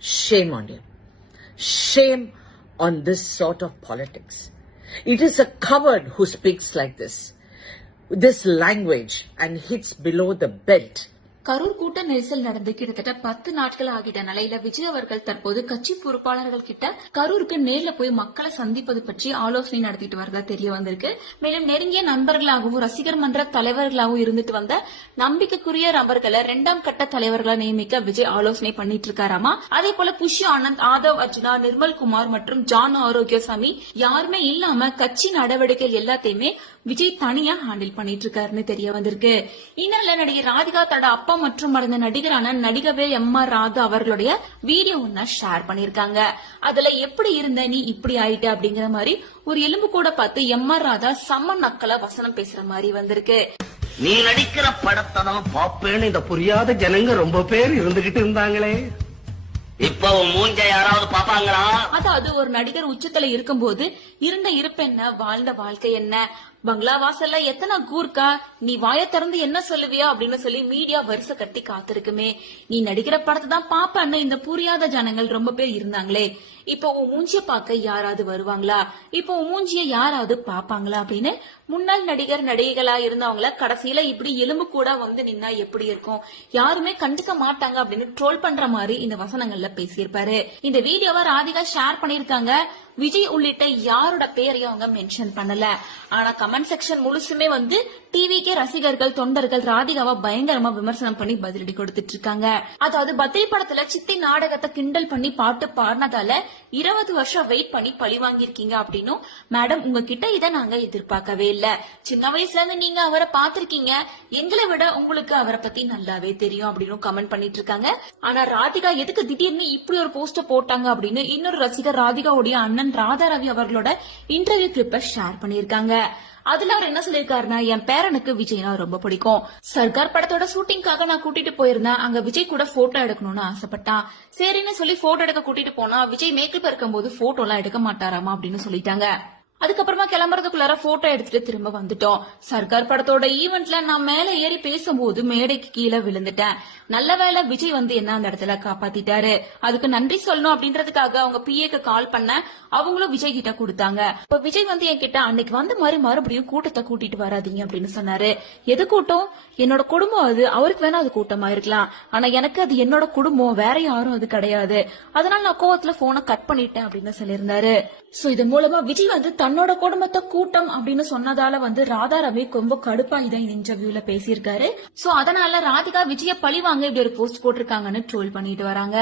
Shame on you. Shame on this sort of politics. It is a coward who speaks like this language and hits below the belt. Karur கூட்ட நெரிசல் நடந்து கிட்டத்தட்ட 10 நாட்கள் ஆகிட்ட நிலையில விஜய் அவர்கள் தற்போது கட்சி பொறுப்பாளர்கள் கிட்ட கரூருக்கு நேர்ல போய் மக்களை சந்திப்பது பற்றி ஆலோசனை நடத்திட்டு வரதா தெரிய வந்திருக்கு. மேலும் நெருங்கிய நண்பர்களாகவும் ரசிகர் மன்ற தலைவர்களாகவும் இருந்துட்டு வந்த நம்பிக்கைக்குரிய நபர்களை 2ஆம் கட்ட தலைவர்களை நியமிக்க விஜய் ஆலோசனை பண்ணிட்டு இருக்காராமா. அதே போல புஷி ஆனந்த், ஆதவ் அர்ஜுனா, நிர்மல் குமார் மற்றும் ஜான் ஆரோக்கியசாமி யாருமே இல்லாம கட்சி நடவடிக்கைகள் எல்லாத்தையுமே விஜய் தனியா ஹேண்டில் பண்ணிட்டு இருக்காருன்னு தெரிய வந்திருக்கு. இந்நிலையில நடிகர் ராதிகா தட அப்பா மற்றும் மறைந்த நடிகரான நடிகவே எம்.ஆர். ராதா அவர்களுடைய வீடியோ ஒன்ன ஷேர் பண்ணிருக்காங்க. அதுல எப்படி இருந்த நீ இப்படி ஆயிட்ட அப்படிங்கிற மாதிரி ஒரு எலும்பு கூட பார்த்து எம்.ஆர். ராதா செம்ம நக்கலா வசனம் பேசுற மாதிரி வந்திருக்கு. நீ நடிக்கிற படத்தை தான் பாப்பேன்னு இந்த புரியாத ஜனங்க ரொம்ப பேர் இருந்துகிட்டு இருந்தாங்களே, இப்ப மூஞ்ச யாராவது பாப்பாங்களா? அதாவது ஒரு நடிகர் உச்சத்துல இருக்கும்போது இருந்த இருப்பு என்ன, வாழ்ந்த வாழ்க்கை என்ன, பங்களா வாசல்ல எத்தனை கூர்க்கா, நீ வாய திறந்து என்ன சொல்லுவியா அப்படின்னு சொல்லி மீடியா வரிசை கட்டி காத்திருக்குமே. நீ நடிக்கிற படத்தை தான் பாப்பன்னு இந்த புரியாத ஜனங்கள் ரொம்ப பேர் இருந்தாங்களே, இப்போ உன் மூஞ்சிய பாக்க யாராவது வருவாங்களா, இப்போ உன் மூஞ்சிய யாராவது பாப்பாங்களா அப்படின்னு முன்னாள் நடிகர் நடிகைகளா இருந்தவங்கள கடைசியில இப்படி எலும்பு கூட வந்து நின்னா எப்படி இருக்கும், யாருமே கண்டுக்க மாட்டாங்க அப்படின்னு ட்ரோல் பண்ற மாதிரி இந்த வசனங்கள்ல பேசியிருப்பாரு. இந்த வீடியோவை ராதிகா ஷேர் பண்ணிருக்காங்க. விஜய் உள்ளிட்ட யாரோட பேரையும் அவங்க மென்ஷன் பண்ணல. ஆனா கமெண்ட் செக்ஷன் முழுசுமே வந்து டிவிக்கே ரசிகர்கள், தொண்டர்கள் ராதிகாவை பயங்கரமா விமர்சனம் பண்ணி பதிலடி கொடுத்துட்டு இருக்காங்க. அதாவது பத்ரி படத்துல சித்தி நாடகத்தை கிண்டல் பண்ணி பாட்டு பாடினதால 20 வருஷம் வெயிட் பண்ணி பழி வாங்கிருக்கீங்க அப்படின்னும், மேடம் உங்ககிட்ட இதை நாங்க எதிர்பார்க்கவே இல்ல, சின்ன வயசுல இருந்து நீங்க அவரை பாத்திருக்கீங்க, எங்களை விட உங்களுக்கு அவரை பத்தி நல்லாவே தெரியும் அப்படின்னு கமெண்ட் பண்ணிட்டு இருக்காங்க. ஆனா ராதிகா எதுக்கு திடீர்னு இப்படி ஒரு போஸ்டர் போட்டாங்க அப்படின்னு இன்னொரு ரசிகர் ராதிகாவுடைய அண்ணன் ராதா ரவி அவர்களோட இன்டர்வியூ கிளிப்ப ஷேர் பண்ணிருக்காங்க. அதுல அவர் என்ன சொல்லிருக்காருன்னா, என் பேரனுக்கு விஜய்னா ரொம்ப பிடிக்கும், சர்க்கார் படத்தோட ஷூட்டிங்காக நான் கூட்டிட்டு போயிருந்தேன், அங்க விஜய் கூட போட்டோ எடுக்கணும்னு ஆசைப்பட்டான், சரின்னு சொல்லி போட்டோ எடுக்க கூட்டிட்டு போனா விஜய் மேக்கப் இருக்கும்போது போட்டோ எல்லாம் எடுக்க மாட்டாராமா அப்படின்னு சொல்லிட்டாங்க. அதுக்கப்புறமா கிளம்புறதுக்குள்ளார போட்டோ எடுத்துட்டு திரும்ப வந்துட்டோம். சர்க்கார் படத்தோட ஈவெண்ட்ல நான் மேல ஏறி பேசும்போது மேடைக்கு கீழே விழுந்துட்டேன், நல்ல வேளை விஜய் வந்து என்ன அந்த இடத்துல காப்பாத்திட்டாரு, அதுக்கு நன்றி சொல்லணும் அப்படின்றதுக்காக அவங்க பிஏக்கு கால் பண்ண, அவங்களும் விஜய் கிட்ட கொடுத்தாங்க. இப்ப விஜய் வந்து என்கிட்ட அன்னைக்கு வந்த மாதிரி மறுபடியும் கூட்டத்தை கூட்டிட்டு வராதீங்க அப்படின்னு சொன்னாரு. எது கூட்டம், என்னோட குடும்பம் அது, அவருக்கு வேணா அது கூட்டமா இருக்கலாம், ஆனா எனக்கு அது என்னோட குடும்பம், வேற யாரும் அது கிடையாது, அதனால நான் கோவத்துல போனை கட் பண்ணிட்டேன் அப்படின்னு சொல்லியிருந்தாரு. சோ இதன் மூலமா விஜய் வந்து தன்னோட குடும்பத்தை கூட்டம் அப்படின்னு சொன்னதால வந்து ராதா ரவி ரொம்ப கடுப்பா இதை இன்டர்வியூல பேசியிருக்காரு. சோ அதனால ராதிகா விஜய பழி வாங்க இப்படி ஒரு போஸ்ட் போட்டிருக்காங்கன்னு ட்ரோல் பண்ணிட்டு வராங்க.